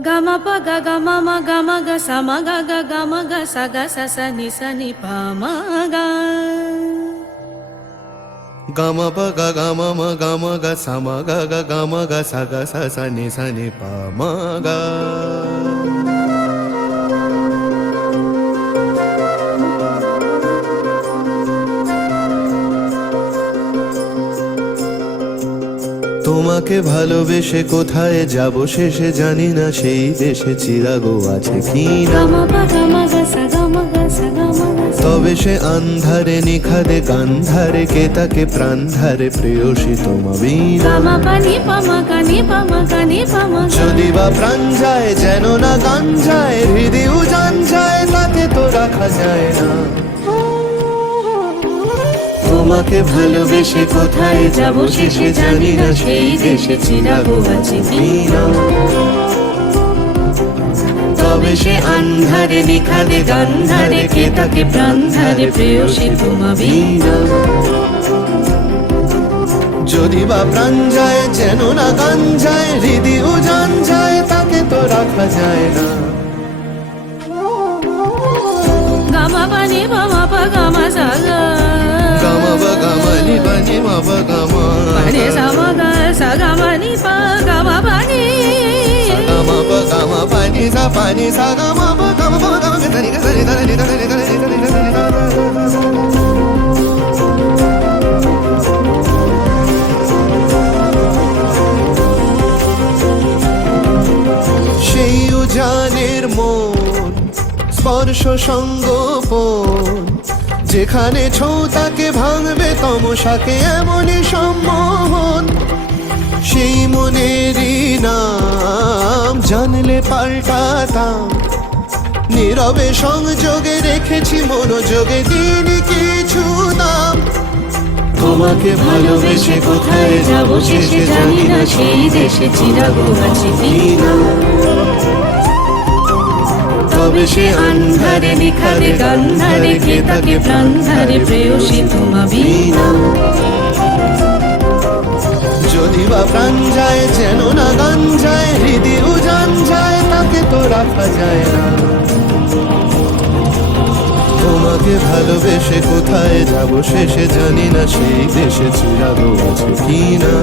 Gama pa ga gama ma gama ga sama ga ga gama ga sa ga sa sa ni pa ma ga. Gama pa ga gama ma gama ga sama ga ga gama ga sa ga sa ni pa ma ga. তোমাকে ভালোবেসে কোথায় যাব শেষে জানি না সেই দেশে চিরাগো আছে কি না। তবে সে আন্ধারে নিখাদে গান্ধারে কে তাকে প্রাণ ধারে প্রেয়সী তোমা বিনা। যদি বা প্রাণ যায় যেন না গান যায় হৃদয় উজান যায় তাকে তো রাখা যায় না। তোমাকে ভালোবেসে কোথায় যাব শেষে জানি না সেই দেশে চিরাগো আছে কি না। তবে সে আন্ধারে নিখাদে গান্ধারে কে তাকে প্রাণ ধারে প্রেয়সী তোমা বিনা। যদি বা প্রাণ যায় যেন না গান যায় হৃদয় উজান যায় তাকে তো রাখা যায় না। গামা পানি বামা পা গামা সা গা গামা বা গামা নি বা নি মা বা গামা পানি সা মা গা সা গামা নি পা গামা পানি গামা বা গামা পানি সা গামা বা গামা বা গামা গা নি গা নি নি নি সেই উজানের মন স্পর্শ সঙ্গোপন যেখানে ছৌ তাকে ভাঙবে তমসাকে এমনই সম্মোহন। সেই মনেরই নাম জানলে পাল্টাতাম নীরবে সংযোগে রেখেছি মনোযোগে দিন কিছু দাম। তোমাকে ভালোবেসে কোথায় যাব শেষে জানি না সেই দেশে চিরাগো আছে কি না। তবে সে আন্ধারে নিখাদে গান্ধারে কে তাকে প্রাণ ধারে প্রেয়সী তোমা বিনা। যদি বা প্রাণ যায় যেন না গান যায় হৃদয় উজান যায় তাকে তো রাখা যায় না। তোমাকে ভালোবেসে কোথায় যাব শেষে জানি না সেই দেশে চিরাগো আছে কি না।